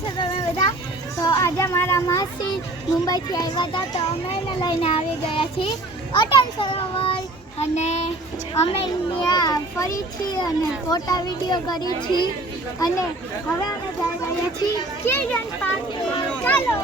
છો તમે બધા? તો આજે મારા માસી મુંબઈથી આવ્યા હતા તો અમે એને લઈને આવી ગયા છીએ અટલ સરોવર અને અમે ત્યાં ફરી છીએ અને ફોટા વિડીયો કરી છીએ અને હવે અમે જઈ રહ્યા છીએ ચિલ્ડ્રન પાર્ક. ચાલો.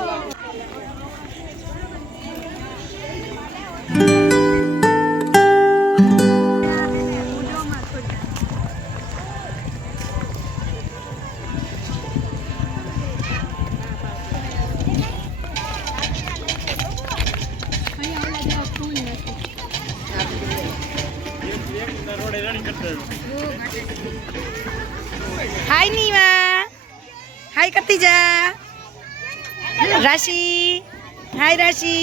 हाय नीवा, हाय करती जा. राशि, हाय राशि.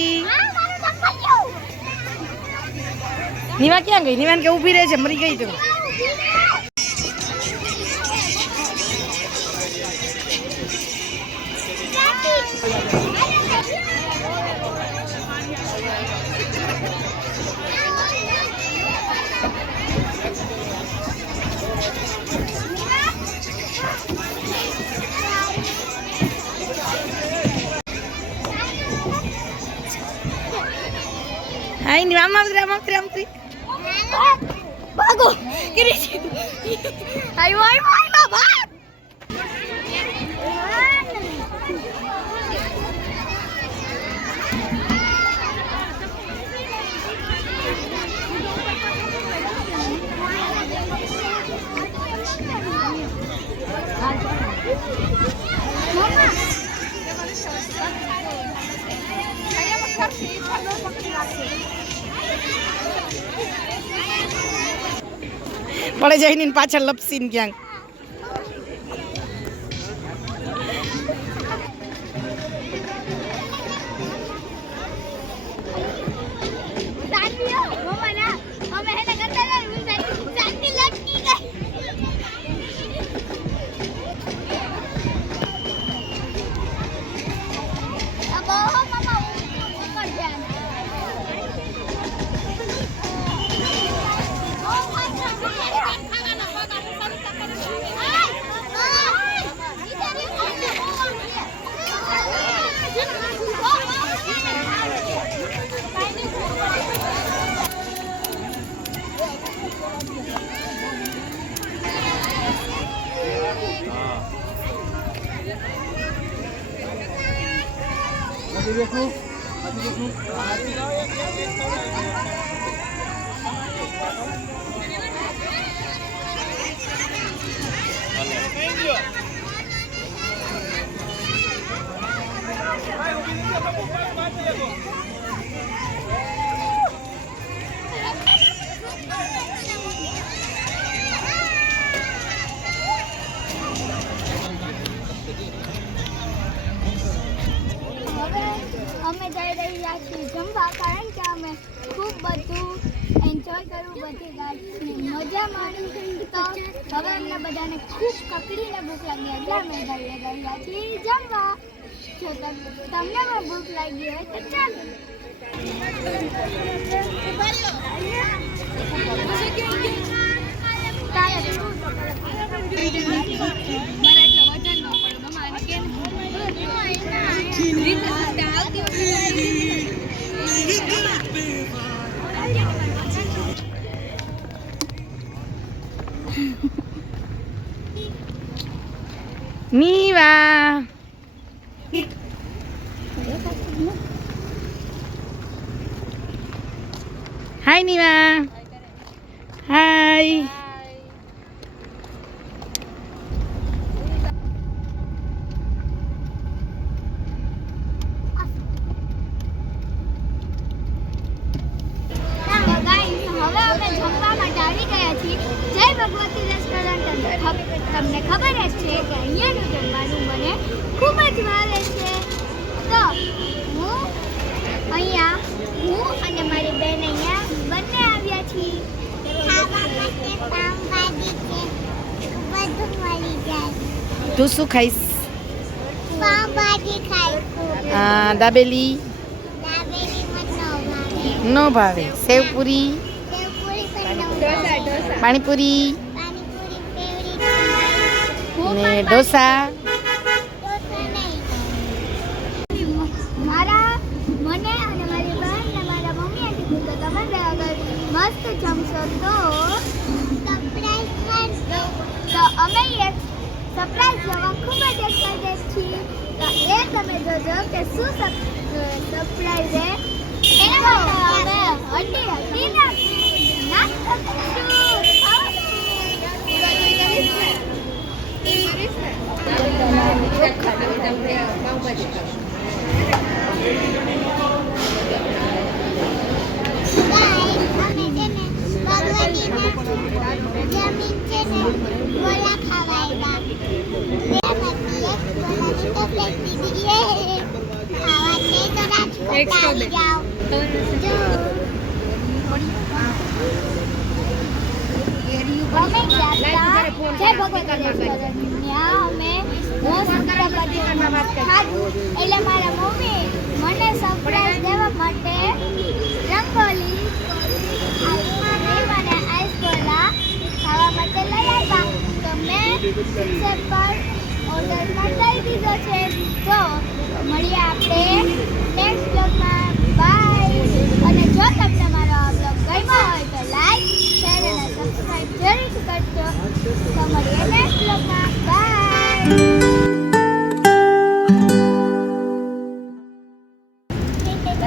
नीवा क्या गई? नीवा के ऊभी रहे છે, મરી ગઈ તું. Hai ni mama tri. Bago. Kiri. Ayo bang. Mama. પડે જઈને પાછળ લપસીને ક્યાંક. અમે જઈ રહ્યા છીએ જમવા કારણ કે અમે ખૂબ બધું એન્જોય કર્યું, બધી ગાડીની મજા માણી. તો હવે અમને બધાને ખૂબ કકડીને ભૂખ લાગી એટલે અમે જઈ રહ્યા છીએ જમવા. જો તમને પણ ભૂખ લાગી હોય તો ચાલો. Niva. Hai Niva. Hai. તમને ખબર જ છે કે અહીંયાનું જમવાનું મને ખૂબ જ ભાવે છે. તો હું અને મારી બેન અહીંયા બંને આવ્યા છીએ. ખાવા માટે પાવભાજી છે, બધું મળી જાય. તું શું ખાઈશ? પાવભાજી ખાઈશ. દાબેલી મને નો ભાવે. સેવપુરી, પાણીપુરી ને ઢોસા મસ્ત જમશો તો તો અમે એક સરપ્રાઈઝ જોવા ખૂબ જ એક્સાઇટેડ છીએ તો એ તમે જોજો કે શું સરપ્રાઈઝ છે એના માટે અમે હટી નાસ્તો અમે ગયા જય ભગવતી રેસ્ટોરન્ટ ત્યાં અમે એટલે મારા મમ્મી મને સરપ્રાઈઝ દેવા માટે રંગોલી મને આઈસકોલા ખાવા માટે લઈ આવ્યા તો મેં પિક્ચર પર ઓર્ડર કરી દીધો છે તો મળીએ આપણે નેક્સ્ટ બ્લોગમાં બાય અને જો તમને મારો આ બ્લોગ ગમ્યો હોય તો લાઈક શેર અને સબસ્ક્રાઇબ જરૂર કરજો તો મળીએ નેક્સ્ટ બ્લોગમાં બાય